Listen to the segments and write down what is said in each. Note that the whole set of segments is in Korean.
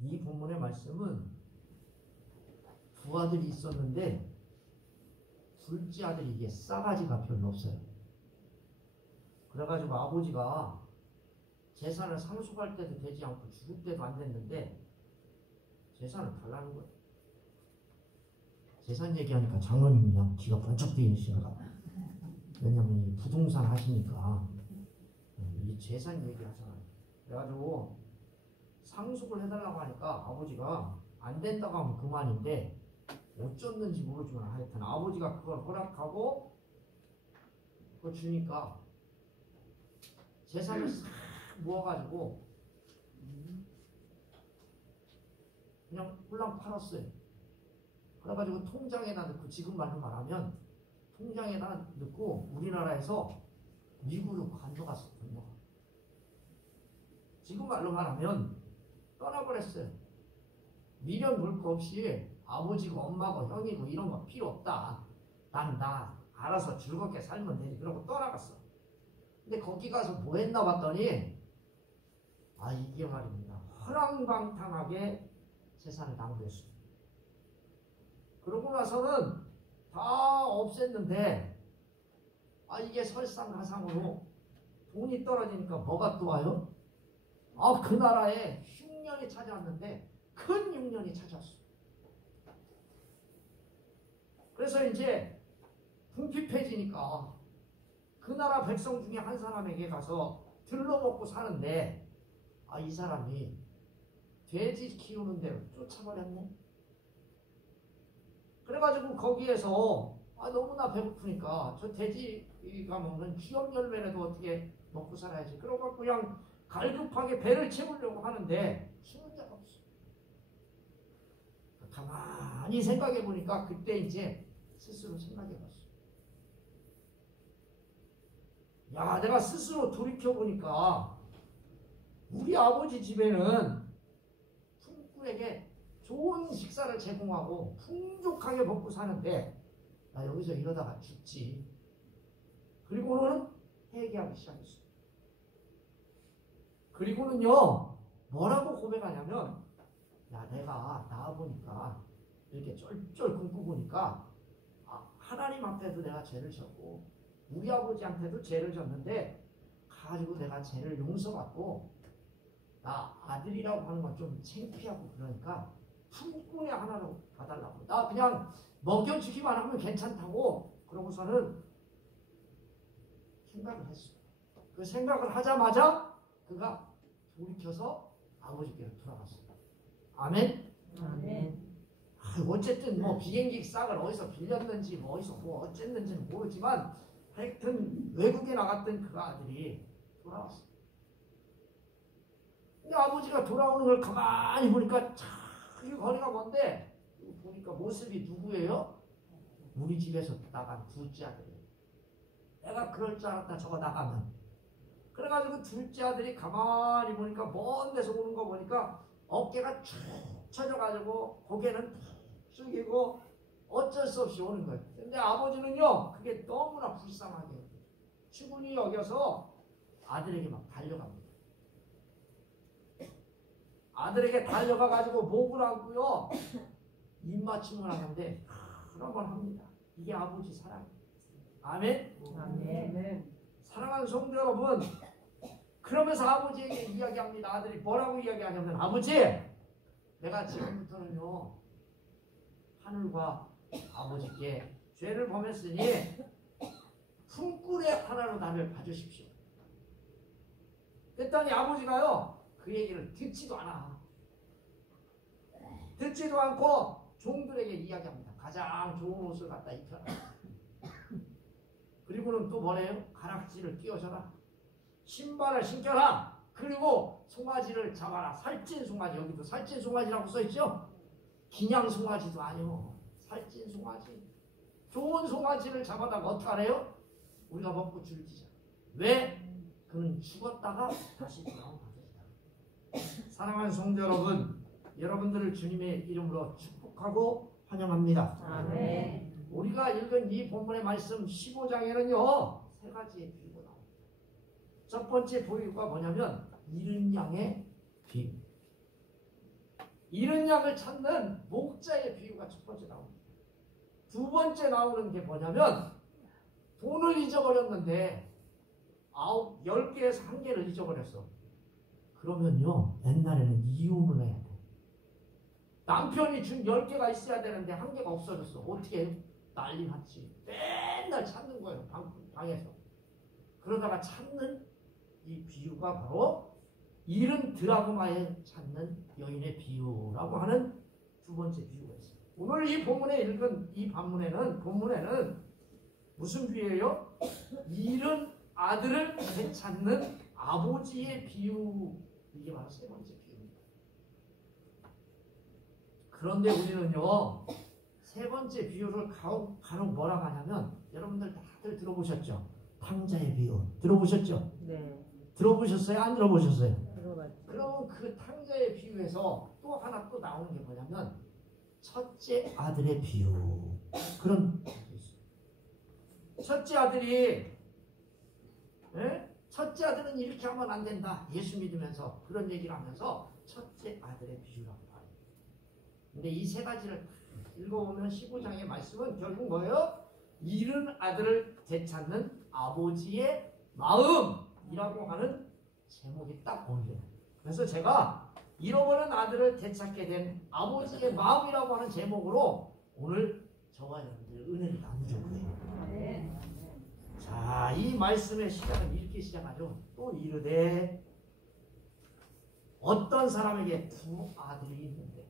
이 본문의 말씀은 두 아들이 있었는데 둘째 아들이 이게 싸가지가 별로 없어요. 그래가지고 아버지가 재산을 상속할 때도 되지 않고 죽을 때도 안 됐는데 재산을 달라는 거예요. 재산 얘기하니까 장로님이 그냥 귀가 번쩍 뜨이시더라고요. 왜냐면 이 부동산 하시니까 이 재산 얘기하잖아요. 그래가지고 상속을 해달라고 하니까 아버지가 안 된다고 하면 그만인데 어쩌는지 모르지만 하여튼 아버지가 그걸 허락하고 그거 주니까 재산을 싹 모아가지고 그냥 홀랑 팔았어요. 그래가지고 통장에다 넣고, 지금 말로 말하면 통장에다 넣고 우리나라에서 미국으로 건너갔어. 건너가. 지금 말로 말하면 떠나버렸어요. 미련 볼 거 없이 아버지고 엄마고 형이고 이런 거 필요 없다. 난 나 알아서 즐겁게 살면 되지. 그러고 떠나갔어. 근데 거기 가서 뭐 했나 봤더니 이게 말입니다. 허랑방탕하게 재산을 낭비했어. 그러고 나서는 다 없앴는데 이게 설상가상으로 돈이 떨어지니까 뭐가 또 와요? 그 나라에 흉년이 찾아왔는데 큰 흉년이 찾아왔어. 그래서 이제 궁핍해지니까 그 나라 백성 중에 한 사람에게 가서 들러먹고 사는데 이 사람이 돼지 키우는 데로 쫓아버렸네. 그래가지고 거기에서 너무나 배고프니까 저 돼지가 먹는 기업 열매라도 어떻게 먹고 살아야지. 그러고 그냥 갈급하게 배를 채우려고 하는데 키우는 데가 없어. 가만히 생각해 보니까 그때 이제 스스로 생각해 봤어. 내가 스스로 돌이켜 보니까 우리 아버지 집에는 품꾼에게 좋은 식사를 제공하고 풍족하게 먹고 사는데 나 여기서 이러다가 죽지. 그리고는 회개하기 시작했어. 그리고는요 뭐라고 고백하냐면 내가 나와보니까 이렇게 쫄쫄 굶고 보니까 하나님 앞에도 내가 죄를 졌고 우리 아버지한테도 죄를 졌는데 가지고 내가 죄를 용서받고 나 아들이라고 하는 건 좀 창피하고 그러니까 품꾼의 하나로 봐달라고. 나 그냥 먹여주기만 하면 괜찮다고. 그러고서는 생각을 했어. 그 생각을 하자마자 그가 돌이켜서 아버지께로 돌아갔어. 아멘? 아멘. 어쨌든 비행기 싹을 어디서 빌렸는지 어디서 어쨌는지는 모르지만 하여튼 외국에 나갔던 그 아들이 돌아왔어. 근데 아버지가 돌아오는 걸 가만히 보니까 참 거리가 먼데 보니까 모습이 누구예요? 우리 집에서 나간 둘째 아들이에요. 내가 그럴 줄 알았다. 저거 나가면. 그래가지고 둘째 아들이 가만히 보니까 먼 데서 오는 거 보니까 어깨가 축 처져가지고 고개는 숙이고 어쩔 수 없이 오는 거예요. 근데 아버지는요 그게 너무나 불쌍하게 충분히 여겨서 아들에게 막 달려갑니다. 아들에게 달려가가지고 목을 안고요 입맞춤을 하는데 그런 걸 합니다. 이게 아버지 사랑이에요. 아멘? 아멘. 사랑하는 성도 여러분, 그러면서 아버지에게 이야기합니다. 아들이 뭐라고 이야기하냐면 아버지 내가 지금부터는요 하늘과 아버지께 죄를 범했으니 품꾼의 하나로 나를 봐주십시오. 그랬더니 아버지가요 그 얘기를 듣지도 않아. 듣지도 않고 종들에게 이야기합니다. 가장 좋은 옷을 갖다 입혀라. 그리고는 또 뭐래요? 가락지를 끼워줘라. 신발을 신겨라. 그리고 송아지를 잡아라. 살찐 송아지. 여기도 살찐 송아지라고 써있죠? 그냥 송아지도 아니고 살찐 송아지. 좋은 송아지를 잡아다가 어떻게 하래요? 우리가 먹고 줄지자. 왜? 그는 죽었다가 다시 돌아온 아들이다. 사랑하는 성도 여러분, 여러분들을 주님의 이름으로 축복하고 환영합니다. 아멘. 우리가 읽은 이 본문의 말씀 15장에는요 세 가지의 비유가 나옵니다. 첫 번째 비유가 뭐냐면 잃은 양의 비유. 잃은 양을 찾는 목자의 비유가 첫 번째 나옵니다. 두 번째 나오는 게 뭐냐면 돈을 잊어버렸는데 10개에서 1개를 잊어버렸어. 그러면요, 옛날에는 이혼을 해야 돼. 남편이 준 10개가 있어야 되는데 1개가 없어졌어. 어떻게 해? 난리 났지. 맨날 찾는 거예요, 방에서. 그러다가 찾는 이 비유가 바로 잃은 드라그마에 찾는 여인의 비유라고 하는 두 번째 비유가 있어요. 오늘 이 본문에 읽은 이 본문에는 무슨 비유예요? 잃은 아들을 되찾는 아버지의 비유. 이게 바로 세 번째 비유입니다. 그런데 우리는요, 세 번째 비유를 간혹 뭐라고 하냐면, 여러분들 다들 들어보셨죠? 탕자의 비유. 들어보셨죠? 네. 들어보셨어요? 안 들어보셨어요? 들어봤죠. 그럼 그 탕자의 비유에서 또 하나 또 나오는 게 뭐냐면, 첫째 아들의 비유. 그런 비유가 있어요. 첫째 아들이, 첫째 아들은 이렇게 하면 안 된다. 예수 믿으면서 그런 얘기를 하면서 첫째 아들의 비유라고 봐요. 근데 이 세 가지를 읽어보면 15장의 말씀은 결국 뭐예요? 잃은 아들을 되찾는 아버지의 마음이라고 하는 제목이 딱 어울려요. 그래서 제가 잃어버린 아들을 되찾게 된 아버지의 마음이라고 하는 제목으로 오늘 저와 여러분들 은혜를 나누죠. 네. 자, 이 말씀의 시작은 이렇게 시작하죠. 또 이르되 어떤 사람에게 두 아들이 있는데,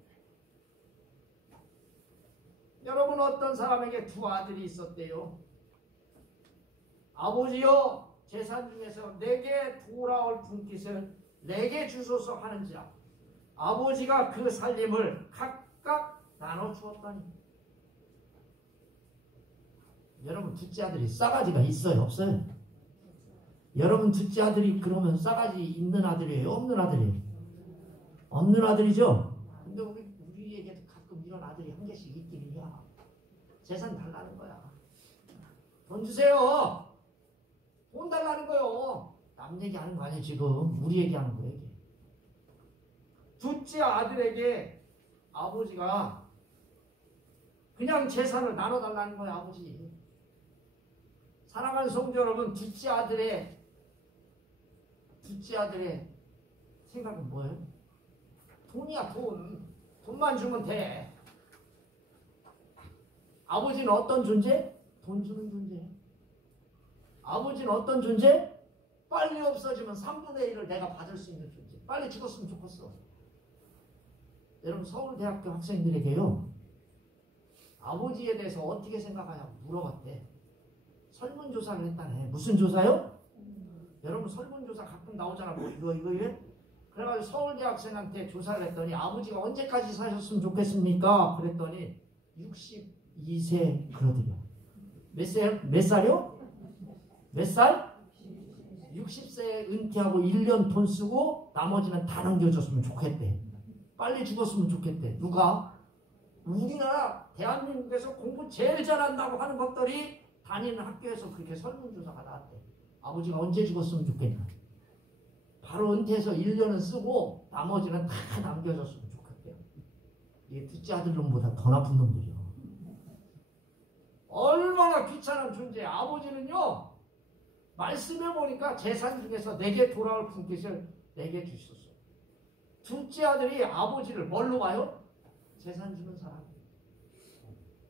여러분 어떤 사람에게 두 아들이 있었대요? 아버지여, 재산 중에서 내게 돌아올 분깃을 내게 주소서 하는지라. 아버지가 그 살림을 각각 나눠 주었더니. 여러분 둘째 아들이 싸가지가 있어요, 없어요? 여러분 둘째 아들이 그러면 싸가지 있는 아들이에요, 없는 아들이에요? 없는 아들이죠? 근데 우리에게도 가끔 이런 아들이 한 개씩 있긴 해야. 재산 달라는 거야. 돈 주세요. 돈 달라는 거요. 남 얘기하는 거 아니에요, 지금. 우리 얘기하는 거예요, 이게. 둘째 아들에게 아버지가 그냥 재산을 나눠달라는 거예요, 아버지. 사랑하는 성도 여러분, 둘째 아들의 생각은 뭐예요? 돈이야, 돈. 돈만 주면 돼. 아버지는 어떤 존재? 돈 주는 존재. 아버지는 어떤 존재? 빨리 없어지면 3분의 1을 내가 받을 수 있는 존재. 빨리 죽었으면 좋겠어. 여러분 서울대학교 학생들에게요, 아버지에 대해서 어떻게 생각하냐고 물어봤대. 설문조사를 했다네. 무슨 조사요? 여러분 설문조사 가끔 나오잖아. 뭐 이거 이래? 그래가지고 서울대 학생한테 조사를 했더니 아버지가 언제까지 사셨으면 좋겠습니까? 그랬더니 62세 그러더래요. 몇 살이요? 몇 살? 60세에 은퇴하고 1년 돈 쓰고 나머지는 다 남겨줬으면 좋겠대. 빨리 죽었으면 좋겠대. 누가? 우리나라 대한민국에서 공부 제일 잘한다고 하는 것들이 다니는 학교에서 그렇게 설문조사가 나왔대. 아버지가 언제 죽었으면 좋겠냐. 바로 은퇴해서 1년은 쓰고 나머지는 다 남겨줬으면 좋겠대요. 이게 둘째 아들 놈보다 더 나쁜 놈들이요. 얼마나 귀찮은 존재. 아버지는요, 말씀해 보니까 재산 중에서 내게 돌아올 분깃을 내게 주셨어. 둘째 아들이 아버지를 뭘로 봐요? 재산 주는 사람.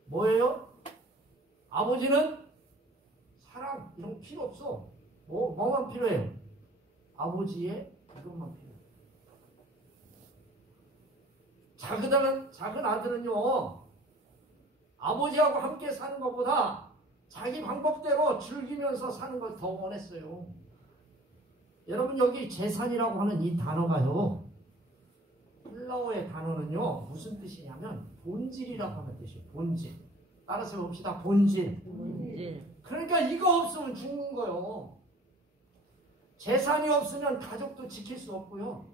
뭐예요? 아버지는 사랑 이런 거 필요 없어. 뭐만 필요해요? 아버지의 이것만 필요해요. 작은 아들은요, 아버지하고 함께 사는 것보다 자기 방법대로 즐기면서 사는 걸 더 원했어요. 여러분 여기 재산이라고 하는 이 단어가요, 헬라어의 단어는요 무슨 뜻이냐면 본질이라고 하는 뜻이에요. 본질. 따라서 봅시다. 본질. 그러니까 이거 없으면 죽는 거예요. 재산이 없으면 가족도 지킬 수 없고요.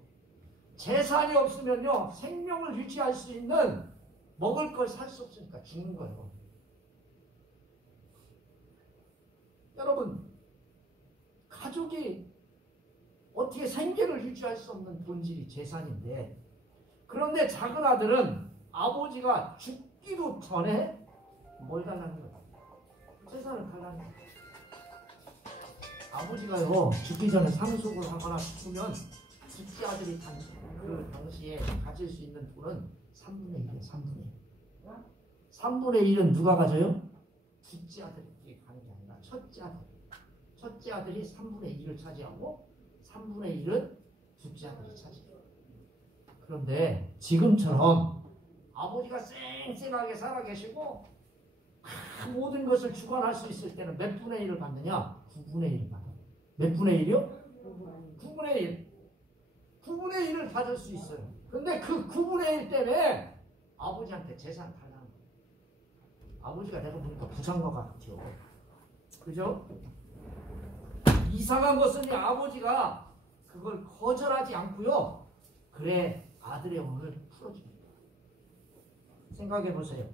재산이 없으면요 생명을 유지할 수 있는 먹을 걸 살 수 없으니까 죽는 거예요. 여러분 가족이 어떻게 생계를 유지할 수 없는 본질이 재산인데, 그런데 작은 아들은 아버지가 죽기도 전에 뭘 달라는 거야? 재산을 달라는 거야. 아버지가요 죽기 전에 상속을 하거나 죽으면 둘째 아들이 그 당시에 가질 수 있는 돈은 3분의 1이에요. 3분의 1. 3분의 1은 누가 가져요? 둘째 아들이 가는 게 아니라 첫째 아들. 첫째 아들이 3분의 1을 차지하고 3분의 1은 둘째 아들이 차지해요. 그런데 지금처럼 아버지가 쌩쌩하게 살아계시고 모든 것을 주관할 수 있을 때는 몇 분의 1을 받느냐? 9분의 1을 받아요. 몇 분의 1이요? 9분의 1. 9분의 1을 받을 수 있어요. 근데 그 9분의 1 때문에 아버지한테 재산을 달라는 거예요. 아버지가 내가 보니까 부자인 것 같아요. 그죠? 이상한 것은 이 아버지가 그걸 거절하지 않고요. 그래, 아들의 혼을 풀어줍니다. 생각해 보세요.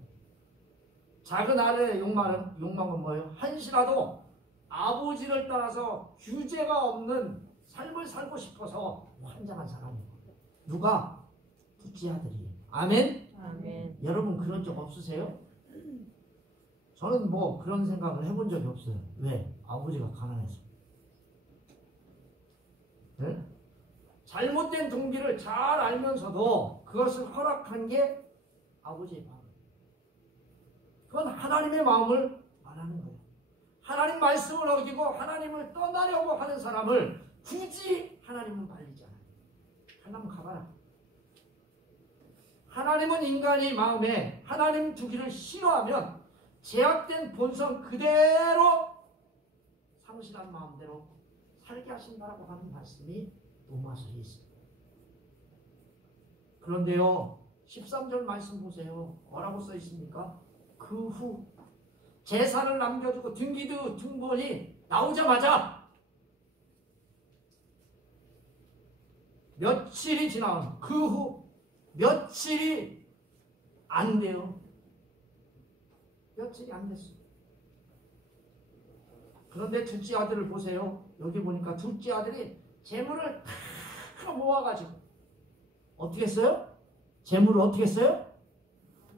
작은 아들의 욕망은 뭐예요? 한시라도 아버지를 따라서 규제가 없는 삶을 살고 싶어서 환장한 사람이에요. 누가? 둘째 아들이에요. 아멘? 아멘. 여러분 그런 적 없으세요? 저는 뭐 그런 생각을 해본 적이 없어요. 왜? 아버지가 가난해서. 네? 잘못된 동기를 잘 알면서도 그것을 허락한 게 아버지의 마음. 그건 하나님의 마음을 말하는 거예요. 하나님 말씀을 어기고 하나님을 떠나려고 하는 사람을 굳이 하나님은 말리지 않아요. 하나님 가봐라. 하나님은 인간이 마음에 하나님 두기를 싫어하면 제약된 본성 그대로 상실한 마음대로 살게 하신다라고 하는 말씀이 로마서에 있습니다. 그런데요 13절 말씀 보세요. 뭐라고 써 있습니까? 그 후 재산을 남겨주고 등기도 등본이 나오자마자 며칠이 지나면 그 후 며칠이 안 돼요. 며칠이 안 됐어요. 그런데 둘째 아들을 보세요. 여기 보니까 둘째 아들이 재물을 다 모아가지고 어떻게 했어요? 재물을 어떻게 했어요?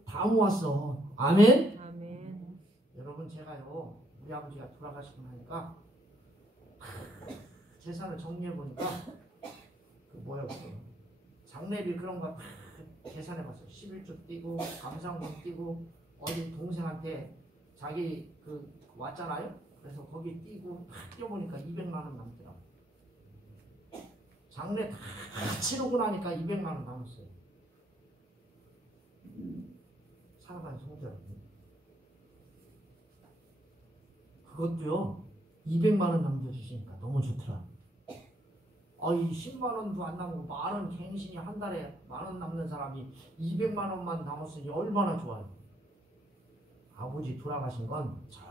다 모았어. 아멘? 아멘. 여러분 제가요 우리 아버지가 돌아가시고 나니까 재산을 정리해보니까 그 뭐야 장례비 그런 거 다 계산해봤어요. 11조 띄고 감상문 띄고 어디 동생한테 자기 그 왔잖아요. 그래서 거기 띄고 딱 띄워보니까 200만 원 남더라고. 장례 다 치르고 나니까 200만 원 남았어요. 사랑하는 성도 여러분, 그것도요 200만 원 남겨주시니까 너무 좋더라. 이 10만 원도 안 남고 만 원 갱신이 한 달에 만 원 남는 사람이 200만 원만 남았으니 얼마나 좋아요. 아버지 돌아가신 건 저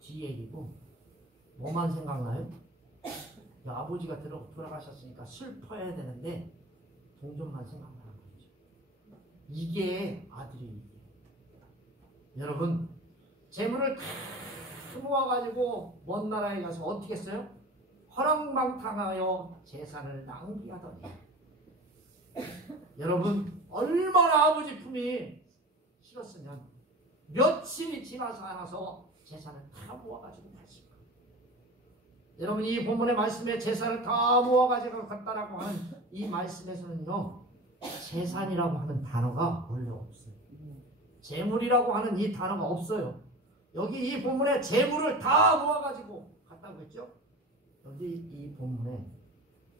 뒤 얘기고 뭐만 생각나요? 아버지가 돌아가셨으니까 슬퍼해야 되는데 동전만 생각나는 거죠. 이게 아들이 여러분 재물을 다 모아가지고 먼 나라에 가서 어떻게 했어요? 허랑방탕하여 재산을 낭비하더니 여러분 얼마나 아버지 품이 싫었으면 며칠이 지나서 않아서 재산을 다 모아가지고 갔을까. 여러분 이 본문의 말씀에 재산을 다 모아가지고 갔다라고 하는 이 말씀에서는요 재산이라고 하는 단어가 원래 없어요. 재물이라고 하는 이 단어가 없어요. 여기 이 본문에 재물을 다 모아가지고 갔다고 했죠. 여기 이 본문에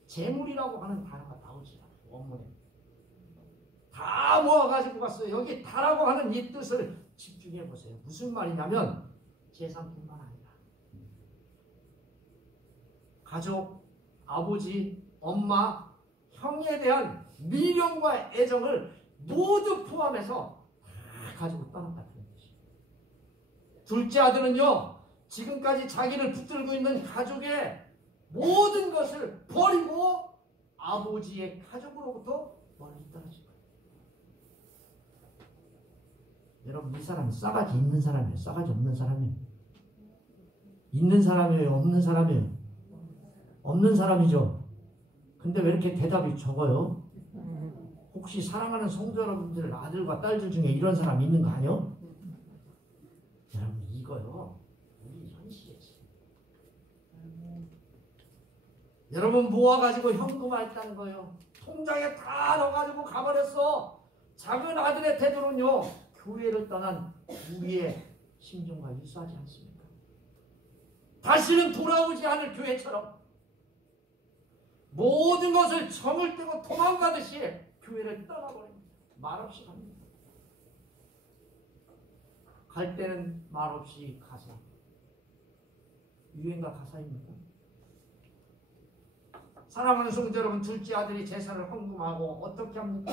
재물이라고 하는 단어가 나오지 않아요. 원문에 다 모아가지고 갔어요. 여기 다라고 하는 이 뜻을 집중해 보세요. 무슨 말이냐면 재산뿐만 아니라 가족, 아버지, 엄마, 형에 대한 미련과 애정을 모두 포함해서 다 가지고 떠났다는 것이에요. 둘째 아들은요 지금까지 자기를 붙들고 있는 가족의 모든 것을 버리고 아버지의 가족으로부터 멀리 떨어진 거예요. 여러분 이 사람은 싸가지 있는 사람이에요? 싸가지 없는 사람이에요? 있는 사람이에요? 없는 사람이에요? 없는 사람이죠. 근데 왜 이렇게 대답이 적어요? 혹시 사랑하는 성도 여러분들 아들과 딸들 중에 이런 사람 있는 거 아니요? 여러분 이거요 우리 현실이지. 여러분 모아가지고 현금화했다는 거예요. 통장에 다 넣어가지고 가버렸어. 작은 아들의 태도는요 교회를 떠난 우리의 심정과 일수하지 않습니까? 다시는 돌아오지 않을 교회처럼 모든 것을 정을 떼고 도망가듯이 교회를 떠나버립니다. 말없이 갑니다. 갈 때는 말없이 가사. 유행가 가사입니까? 사랑하는 성도 여러분, 둘째 아들이 재산을 헌금하고 어떻게 합니까?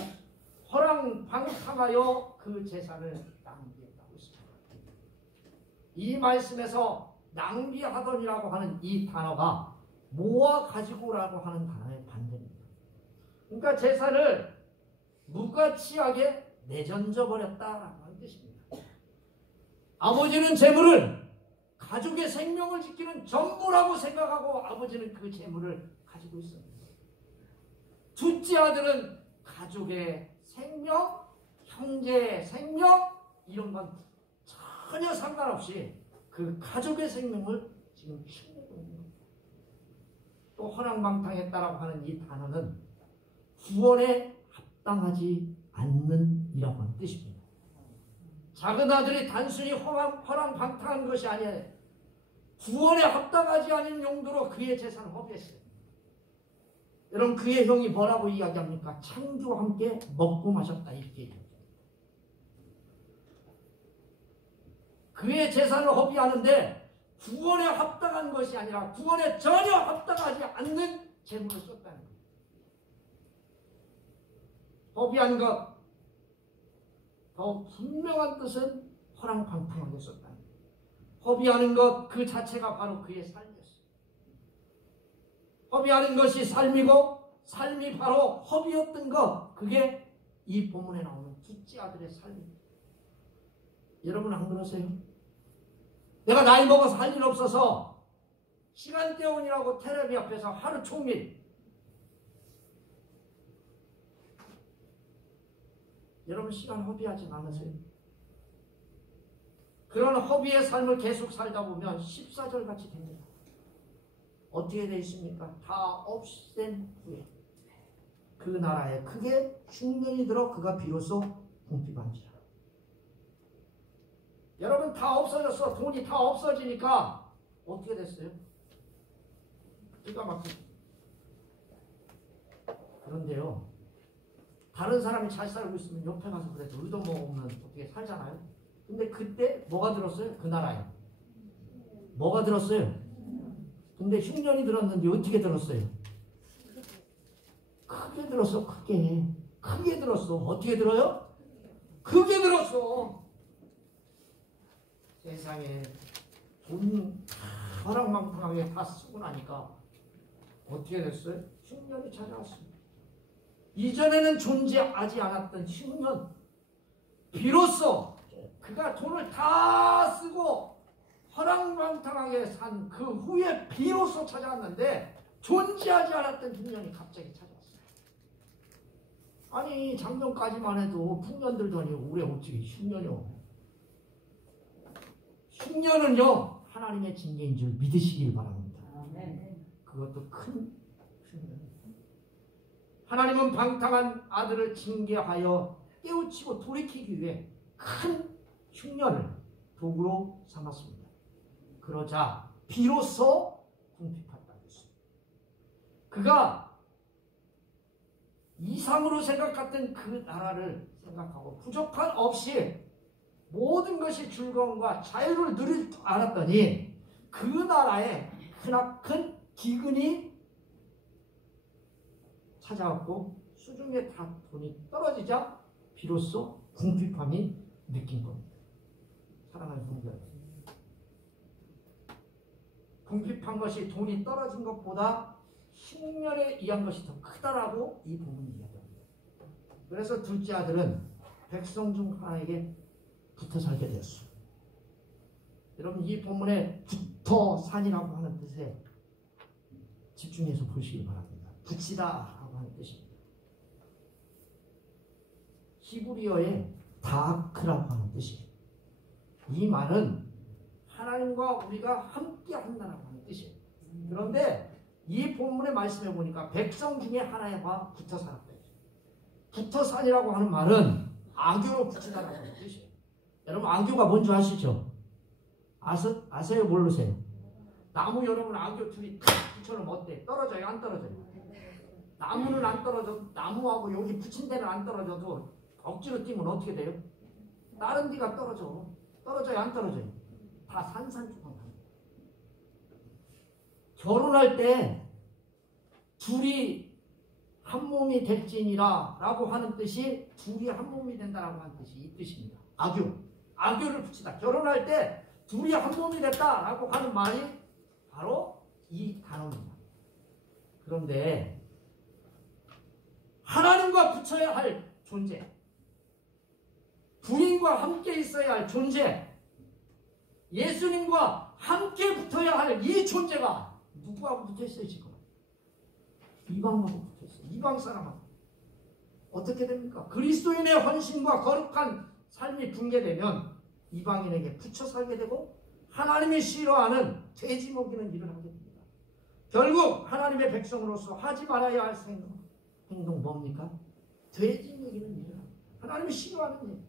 허랑방탕하여 그 재산을 낭비했다고 했습니다. 이 말씀에서 낭비하더니라고 하는 이 단어가 모아 가지고라고 하는 단어의 반대입니다. 그러니까 재산을 무가치하게 내던져 버렸다라고 하는 뜻입니다. 아버지는 재물을 가족의 생명을 지키는 전부라고 생각하고 아버지는 그 재물을 가지고 있습니다. 둘째 아들은 가족의 생명, 형제의 생명 이런 건 전혀 상관없이 그 가족의 생명을 지금 취하고 있는 겁니다. 또 허랑방탕했다라고 하는 이 단어는 구원에 합당하지 않는 이라고 하는 뜻입니다. 작은 아들이 단순히 허랑방탕한 것이 아니라 구원에 합당하지 않은 용도로 그의 재산을 허비했어요. 여러분 그의 형이 뭐라고 이야기합니까? 창조와 함께 먹고 마셨다 이렇게 얘기합니다. 그의 재산을 허비하는데 구원에 합당한 것이 아니라 구원에 전혀 합당하지 않는 재물을 썼다는 거예요. 허비한 것, 더 분명한 뜻은 허랑방탕하게 썼다는 거예요. 허비하는 것 그 자체가 바로 그의 삶이었어요. 허비하는 것이 삶이고 삶이 바로 허비였던 것, 그게 이 본문에 나오는 둘째 아들의 삶입니다. 여러분 안 그러세요? 내가 나이 먹어서 할 일 없어서 시간 때우느라고 텔레비 앞에서 하루 종일 여러분 시간 허비하지 않으세요? 그런 허비의 삶을 계속 살다 보면 14절 같이 됩니다. 어떻게 되어 있습니까? 다 없앤 후에 그 나라에 크게 흉년이 들어 그가 비로소 궁핍한지라. 여러분 다 없어졌어. 돈이 다 없어지니까 어떻게 됐어요? 기가 막히죠. 그런데요 다른 사람이 잘 살고 있으면 옆에 가서 그래도 의도먹으면 어떻게 살잖아요. 근데 그때 뭐가 들었어요? 그 나라에 뭐가 들었어요? 근데 흉년이 들었는데 어떻게 들었어요? 크게 들었어. 크게 들었어. 어떻게 들어요? 크게 들었어. 세상에 돈 허랑방탕하게 다 쓰고 나니까 어떻게 됐어요? 흉년이 찾아왔습니다. 이전에는 존재하지 않았던 흉년, 비로소 그가 돈을 다 쓰고 허랑방탕하게 산 그 후에 비로소 찾아왔는데 존재하지 않았던 흉년이 갑자기 찾아왔어요. 아니 작년까지만 해도 풍년 들더니 올해 어떻게 흉년이요? 흉년은요 하나님의 징계인 줄 믿으시길 바랍니다. 그것도 큰 흉년. 하나님은 방탕한 아들을 징계하여 깨우치고 돌이키기 위해 큰 흉년을 도구로 삼았습니다. 그러자 비로소 궁핍했다고 했습니다. 그가 이상으로 생각했던 그 나라를 생각하고 부족한 없이 모든 것이 즐거움과 자유를 누릴 줄 알았더니 그 나라에 크나큰 기근이 찾아왔고 수중에 다 돈이 떨어지자 비로소 궁핍함이 느낀 겁니다. 사랑하는 성도 여러분, 궁핍한 것이 돈이 떨어진 것보다 흉년에 의한 것이 더 크다라고 이 본문이 이야기합니다. 그래서 둘째 아들은 백성 중 하나에게 붙어 살게 되었습니다. 여러분 이 본문에 붙어 산이라고 하는 뜻에 집중해서 보시기 바랍니다. 붙이다 하는 뜻입니다. 히브리어의 다크라고 하는 뜻이에요. 이 말은 하나님과 우리가 함께 한다라고 하는 뜻이에요. 그런데 이 본문의 말씀해 보니까 백성 중에 하나가 붙어 살았다. 붙어 살이라고 하는 말은 악교로 붙이다라고 하는 뜻이에요. 여러분 악교가 뭔지 아시죠? 아세요? 모르세요? 나무 여러분 악교 둘이 탁 붙여놓으면 어때? 떨어져요? 안 떨어져요? 나무는 안 떨어져. 나무하고 여기 붙인 데는 안 떨어져도 억지로 뛰면 어떻게 돼요? 다른 데가 떨어져. 떨어져요? 안 떨어져요? 다 산산조각. 결혼할 때 둘이 한 몸이 될지니라 라고 하는 뜻이 둘이 한 몸이 된다라고 하는 뜻이 이 뜻입니다. 악교를 붙이다. 결혼할 때 둘이 한 몸이 됐다라고 하는 말이 바로 이 단어입니다. 그런데 하나님과 붙여야 할 존재, 부인과 함께 있어야 할 존재, 예수님과 함께 붙어야 할 이 존재가 누구하고 붙어있어요 지금? 이방하고 붙어있어요. 이방 사람하고. 어떻게 됩니까? 그리스도인의 헌신과 거룩한 삶이 붕괴되면 이방인에게 붙여 살게 되고 하나님이 싫어하는 돼지 먹이는 일을 하게 됩니다. 결국 하나님의 백성으로서 하지 말아야 할 행동 뭡니까? 돼지 먹이는 일을 합니다. 하나님이 싫어하는 일.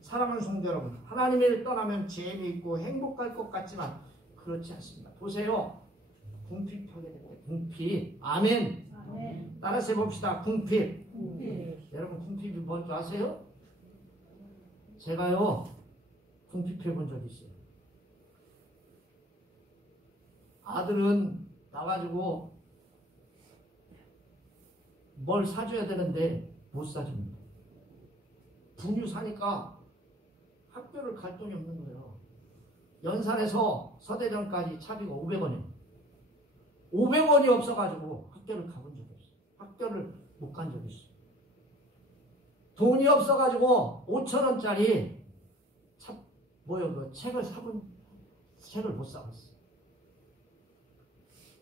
사랑하는 성도 여러분, 하나님을 떠나면 재미있고 행복할 것 같지만 그렇지 않습니다. 보세요. 궁핍하게 됩니다. 궁핍. 아멘. 아멘. 따라서 해봅시다. 궁핍. 궁핍. 여러분 궁핍이 뭔지 아세요? 제가요 궁핍해 본 적이 있어요. 아들은 나가지고 뭘 사줘야 되는데 못 사줍니다. 분유 사니까 학교를 갈 돈이 없는 거예요. 연산에서 서대전까지 차비가 500원이에요. 500원이 없어가지고 학교를 가본 적이 없어요. 학교를 못 간 적이 있어요. 돈이 없어가지고 5,000원짜리 책을 못 사봤어요.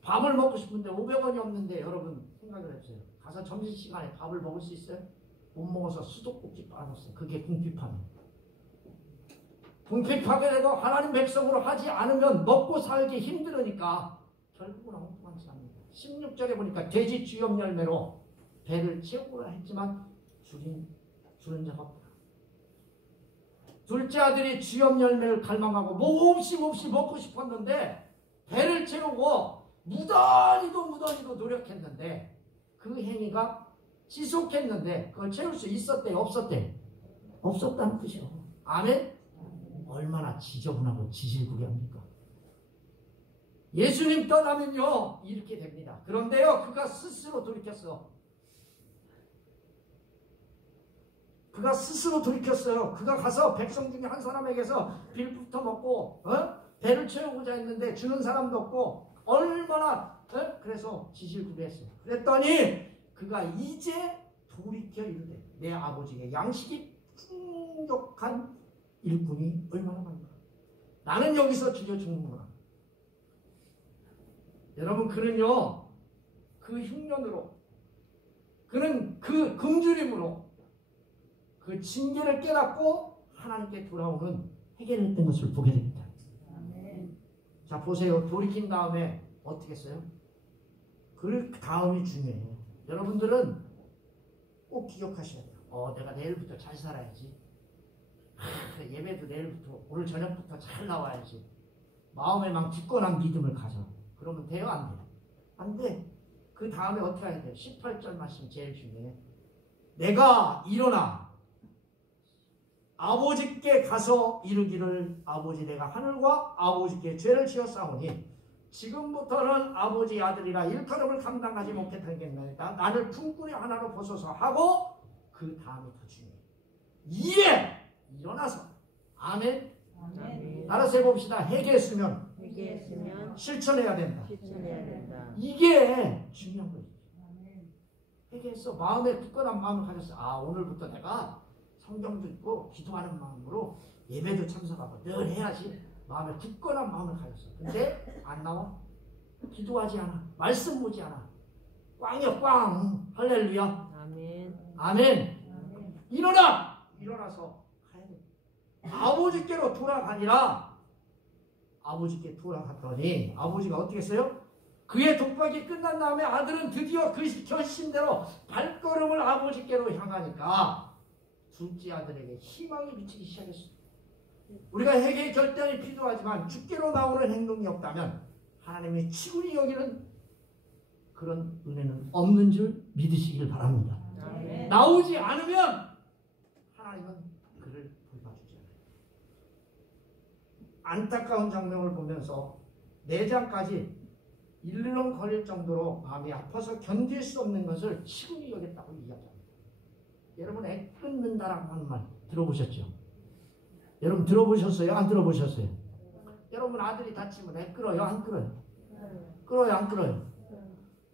밥을 먹고 싶은데 500원이 없는데 여러분 생각을 해보세요. 가서 점심시간에 밥을 먹을 수 있어요? 못 먹어서 수도꼭지 빨았어요. 그게 궁핍함이에요. 궁핍하게 되고 하나님 백성으로 하지 않으면 먹고 살기 힘들으니까 결국은 엉뚱하지 않습니다. 16절에 보니까 돼지 주염 열매로 배를 채우고라 했지만 주는 자가 없다. 둘째 아들이 주염 열매를 갈망하고 몹시 먹고 싶었는데 배를 채우고 무던히도 노력했는데 그 행위가 지속했는데 그걸 채울 수 있었대요? 없었대요? 없었다는 뜻이요. 아멘? 얼마나 지저분하고 지질구레합니까? 예수님 떠나면요 이렇게 됩니다. 그런데요 그가 스스로 돌이켰어. 그가 가서 백성 중에 한 사람에게서 빌부터 먹고 배를 채우고자 했는데 주는 사람도 없고 얼마나 그래서 지질구레했어요. 그랬더니 그가 이제 돌이켜 이르되 내 아버지의 양식이 풍족한 일꾼이 얼마나 많은가. 나는 여기서 죽여 죽는구나. 여러분 그는요 그 흉년으로 그는 그 굶주림으로 그 징계를 깨닫고 하나님께 돌아오는 해결했던 것을 보게 됩니다. 아멘. 자 보세요. 돌이킨 다음에 어떻게 했어요? 그 다음이 중요해요. 여러분들은 꼭 기억하셔야 돼요. 내가 내일부터 잘 살아야지. 예배도 내일부터 오늘 저녁부터 잘 나와야지. 마음에 막 굳건한 믿음을 가져. 그러면 돼요? 안 돼요? 안 돼. 그 다음에 어떻게 해야 돼요? 18절 말씀 제일 중요해. 내가 일어나 아버지께 가서 이르기를 아버지 내가 하늘과 아버지께 죄를 지었사오니 지금부터는 아버지 아들이라 일컬음을 감당하지 못하겠나이다. 나를 품꾼이 하나로 벗어서 하고 그 다음이 더 중요해. 이에 일어나서 아멘. 아멘. 따라서 해봅시다. 회개했으면 회개했으면 실천해야 된다. 실천해야 된다. 이게 중요한 거예요. 아멘. 회개했어. 마음에 굳건한 마음을 가졌어. 오늘부터 내가 성경도 읽고 기도하는 마음으로 예배도 참석하고 늘 해야지. 마음에 굳건한 마음을 가졌어. 근데 안 나와. 기도하지 않아. 말씀 보지 않아. 꽝이야 꽝. 할렐루야. 아멘. 아멘. 아멘. 일어나. 일어나서 가야 돼. 아버지께로 돌아가니라. 아버지께 돌아갔더니 아버지가 어떻게 했어요? 그의 독박이 끝난 다음에 아들은 드디어 그 결심대로 발걸음을 아버지께로 향하니까 둘째 아들에게 희망이 비치기 시작했어요. 우리가 회개의 결단이 필요하지만 주께로 나오는 행동이 없다면 하나님의 치군이 여기는 그런 은혜는 없는 줄 믿으시길 바랍니다. 아멘. 나오지 않으면 하나님은 그를 돌봐주지 않아요. 안타까운 장면을 보면서 내장까지 일렁 거릴 정도로 마음이 아파서 견딜 수 없는 것을 치군이 여겼다고 이야기합니다. 여러분 애 끊는다라고 하는 말 들어보셨죠? 여러분 들어보셨어요? 안 들어보셨어요? 여러분 아들이 다치면 애 끌어요? 안 끌어요? 끌어요? 안 끌어요?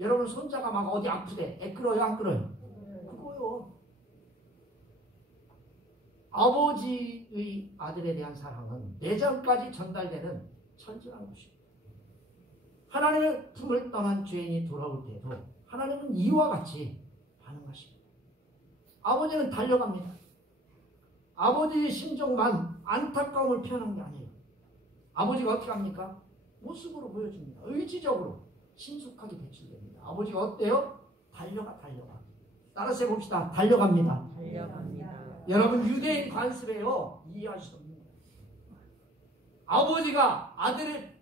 여러분 손자가 막 어디 아프대 애 끌어요? 안 끌어요? 그거요. 아버지의 아들에 대한 사랑은 내장까지 전달되는 천진한 것입니다. 하나님의 품을 떠난 죄인이 돌아올 때도 하나님은 이와 같이 반응하십니다. 아버지는 달려갑니다. 아버지의 심정만 안타까움을 표현한 게 아니에요. 아버지가 어떻게 합니까? 모습으로 보여줍니다. 의지적으로 신속하게 배출됩니다. 아버지가 어때요? 달려가. 따라서 해봅시다. 달려갑니다. 여러분 유대인 관습에요. 이해할 수 없는 거예요. 아버지가 아들의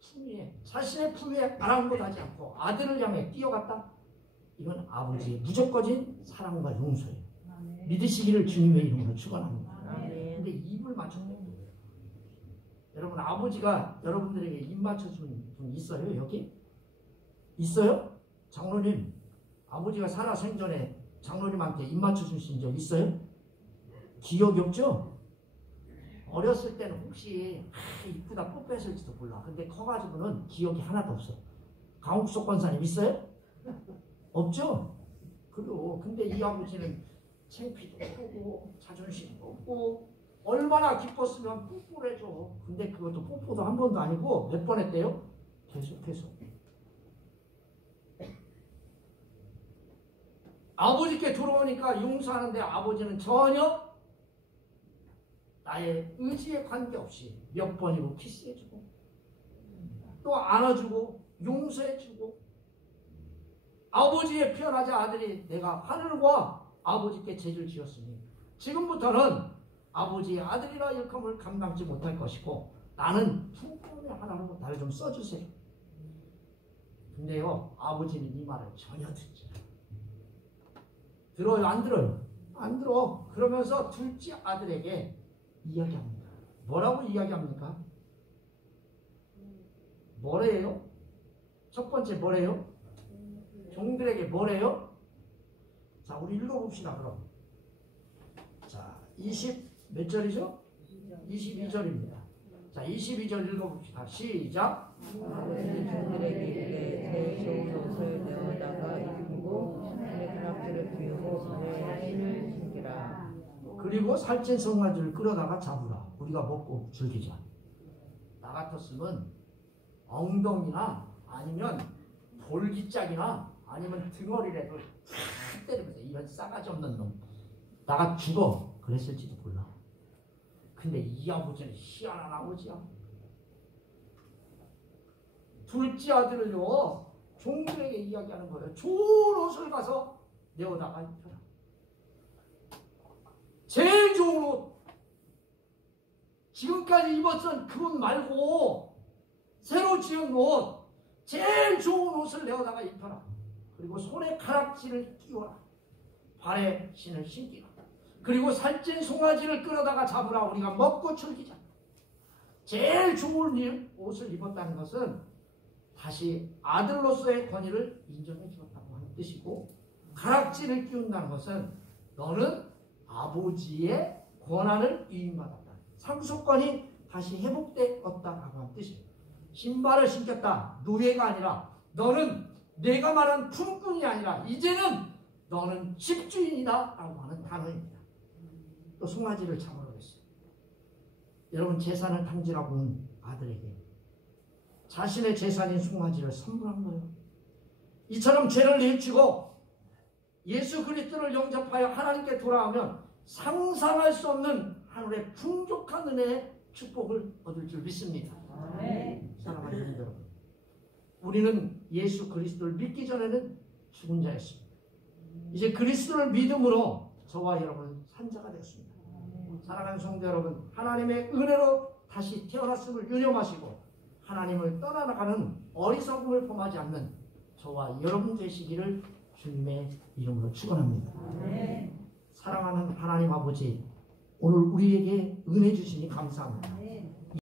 품위에 자신의 품위에 아랑곳하지 않고 아들을 향해 뛰어갔다. 이건 아버지의 무조건적인 사랑과 용서예요. 믿으시기를 주님의 이름으로 축원합니다. 근데 입을 맞춰내는 거예요. 여러분 아버지가 여러분들에게 입 맞춰주는 분 있어요? 여기? 있어요? 장로님 아버지가 살아 생전에 장로님한테 입 맞춰주신 적 있어요? 기억이 없죠? 어렸을 때는 혹시 이쁘다 뽀뽀했을지도 몰라. 근데 커가지고는 기억이 하나도 없어. 강욱석 권사님 있어요? 없죠? 그리고 근데 이 아버지는 창피도 없고 자존심도 없고 얼마나 기뻤으면 뽀뽀를 해줘. 근데 그것도 뽀뽀도 한 번도 아니고 몇 번 했대요? 계속해서. 아버지께 돌아오니까 용서하는데 아버지는 전혀 나의 의지에 관계없이 몇 번이고 키스해주고 또 안아주고 용서해주고 아버지에 표현하자 아들이 내가 하늘과 아버지께 죄를 지었으니 지금부터는 아버지의 아들이라 일컴을 감당지 못할 것이고 나는 풍권의 하나로 나를 좀 써주세요. 근데요 아버지는 이 말을 전혀 듣지 않아요. 들어요? 안 들어요? 안 들어. 그러면서 둘째 아들에게 이야기합니다. 뭐라고 이야기합니까? 뭐래요? 첫 번째 뭐래요? 종들에게 뭐래요? 자 우리 읽어봅시다 그럼. 자 20몇 절이죠? 22절입니다. 자 22절 읽어봅시다. 시작. 아버지는 종들에게 이르되 제일 좋은 옷을 내어다가 입히고 손에 가락지를 비우고 손에 신을 신기라. 그리고 살찐 송아지를 끌어다가 잡으라. 우리가 먹고 즐기자. 나 같았으면 엉덩이나 아니면 볼기짝이나 아니면 등어리라도 탁 때리면서 이런 싸가지 없는 놈 나가 죽어 그랬을지도 몰라. 근데 이 아버지는 희한한 아버지야. 둘째 아들을요 종들에게 이야기하는 거예요. 좋은 옷을 가서 내어다가 입혀라. 제일 좋은 옷 지금까지 입었던 그 옷 말고 새로 지은 옷 제일 좋은 옷을 내어다가 입혀라. 그리고 손에 가락지를 끼워라. 발에 신을 신기라. 그리고 살찐 송아지를 끌어다가 잡으라. 우리가 먹고 즐기자. 제일 좋은 옷을 입었다는 것은 다시 아들로서의 권위를 인정해 주었다고 하는 뜻이고 가락지를 끼운다는 것은 너는 아버지의 권한을 위임받았다. 상속권이 다시 회복되었다라고 하는 뜻이에요. 신발을 신겼다. 노예가 아니라 너는 내가 말한 품꾼이 아니라 이제는 너는 집주인이다 라고 하는 단어입니다. 또 송아지를 잡으라고 했어요. 여러분 재산을 탕진하고 온 아들에게 자신의 재산인 송아지를 선물한 거예요. 이처럼 죄를 내치고 예수 그리스도를 영접하여 하나님께 돌아오면 상상할 수 없는 하늘의 풍족한 은혜의 축복을 얻을 줄 믿습니다. 사랑하는 성도 여러분, 우리는 예수 그리스도를 믿기 전에는 죽은 자였습니다. 이제 그리스도를 믿음으로 저와 여러분은 산자가 되었습니다. 사랑하는 성도 여러분, 하나님의 은혜로 다시 태어났음을 유념하시고 하나님을 떠나가는 어리석음을 범하지 않는 저와 여러분 되시기를 주님의 이름으로 축원합니다. 사랑하는 하나님 아버지, 오늘 우리에게 은혜 주시니 감사합니다.